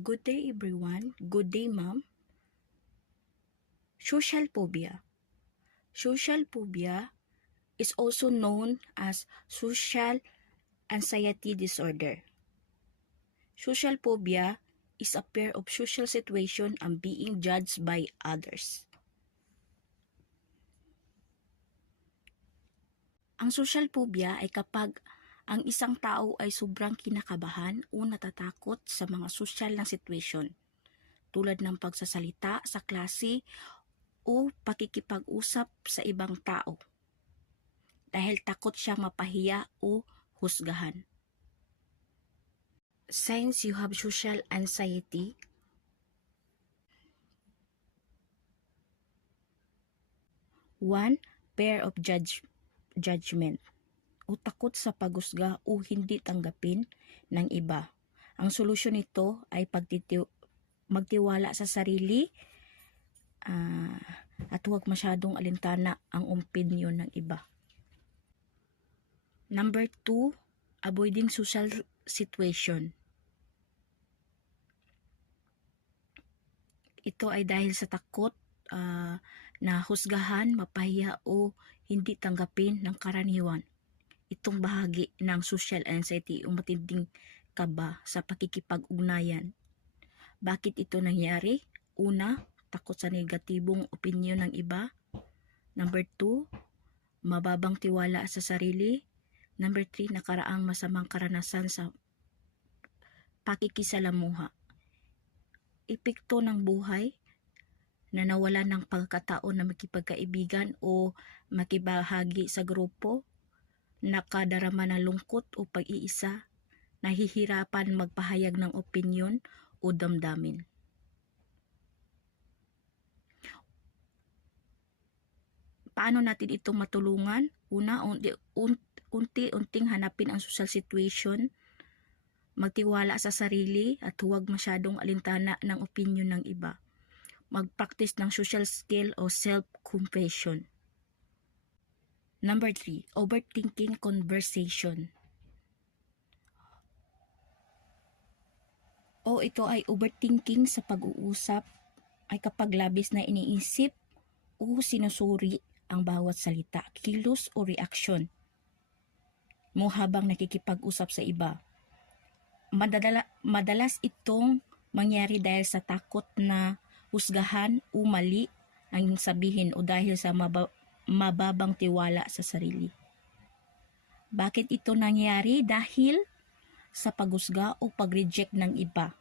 Good day everyone. Good day ma'am. Social phobia. Social phobia is also known as social anxiety disorder. Social phobia is a fear of social situation and being judged by others. Ang social phobia ay kapag ang isang tao ay sobrang kinakabahan o natatakot sa mga social na situation, tulad ng pagsasalita sa klase o pakikipag-usap sa ibang tao dahil takot siyang mapahiya o husgahan. Signs you have social anxiety. One, fear of judgment o takot sa paghusga o hindi tanggapin ng iba. Ang solusyon nito ay magtiwala sa sarili at huwag masyadong alintana ang opinion ng iba. Number 2, avoiding social situation. Ito ay dahil sa takot na husgahan, mapahiya o hindi tanggapin ng karaniwan. Itong bahagi ng social anxiety o matinding kaba sa pakikipag-ugnayan. Bakit ito nangyari? Una, takot sa negatibong opinion ng iba. Number 2, mababang tiwala sa sarili. Number 3, nakaraang masamang karanasan sa pakikisalamuha. Epekto ng buhay na nawala ng pagkataon na makipagkaibigan o makibahagi sa grupo, nakadarama ng lungkot o pag-iisa, nahihirapan magpahayag ng opinyon o damdamin. Paano natin itong matulungan? Una, unti-unting hanapin ang social situation, magtiwala sa sarili at huwag masyadong alintana ng opinyon ng iba. Mag-practice ng social skill o self-compassion. Number 3, overthinking conversation. Ito ay overthinking sa pag-uusap ay kapag labis na iniisip o sinusuri ang bawat salita, kilos o reaksyon mo habang nakikipag-usap sa iba. Madalas itong mangyari dahil sa takot na husgahan o mali ang sabihin o dahil sa mababang tiwala sa sarili. Bakit ito nangyari? Dahil sa paghusga o pag-reject ng iba.